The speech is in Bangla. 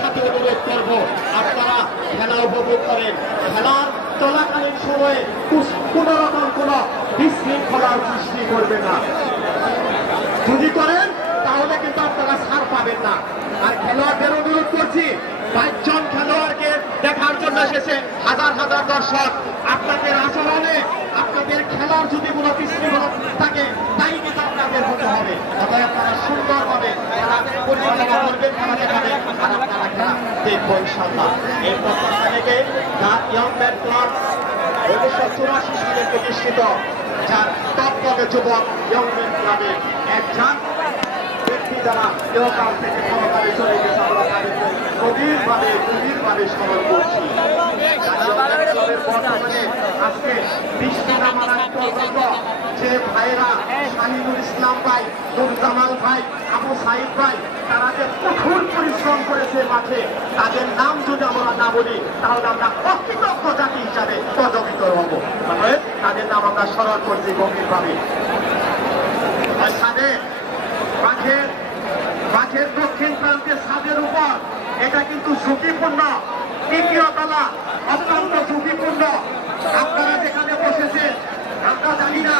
সাথে অনুরোধ করব আপনারা খেলা উপভোগ করেন। খেলার চলাকালীন সময়ে কোনো রকম কোনো বিশৃঙ্খলার সৃষ্টি করবে না। যদি করেন তাহলে কিন্তু আপনারা ছাড় পাবেন না। আর খেলোয়াড়দের অনুরোধ করছি, 5 জন খেলোয়াড়কে দেখার জন্য এসেছে হাজার হাজার দর্শক। আপনাদের আচরণে আপনাদের খেলার যদি কোনো বিশৃঙ্খলা থাকে তাই কিন্তু আপনাদের হতে হবে। অতএব আপনারা সুন্দরভাবে খেলা পরিচালনা করবেন, খেলা দেখাবেন, আর আপনারা খেলা দেখবো ইনশাআল্লাহ। এই প্রত্যাশা থেকে দ্য ইয়ং ম্যান ক্লাব 1984 সালে প্রতিষ্ঠিত, যার তৎপরে যুবক ইয়ং ম্যান ক্লাবের একজন ব্যক্তি যারা ইহকাল থেকে পরকালে চলে গেছে, আমরা তাদেরকে গভীরভাবে স্মরণ করছি। বর্তমানে আজকে বৃষ্টি নামার আগ পর্যন্ত যে ভাইরা শাহিনুল ইসলাম ভাই, নুরজামাল ভাই, আবু সাইদ ভাই, তারা যে কঠোর পরিশ্রম করেছে মাঠে, তাদের নাম যদি আমরা না বলি তাহলে আমরা অকৃতজ্ঞ জাতি হিসাবে পদবিত হব। তাদের নাম আমরা স্মরণ করছি গভীরভাবে। মাঠের দক্ষিণ প্রান্তে ছাদের উপর, এটা কিন্তু ঝুঁকিপূর্ণ, তৃতীয় তলা, অত্যন্ত ঝুঁকিপূর্ণ। আপনারা যেখানে বসেছেন আমরা জানি না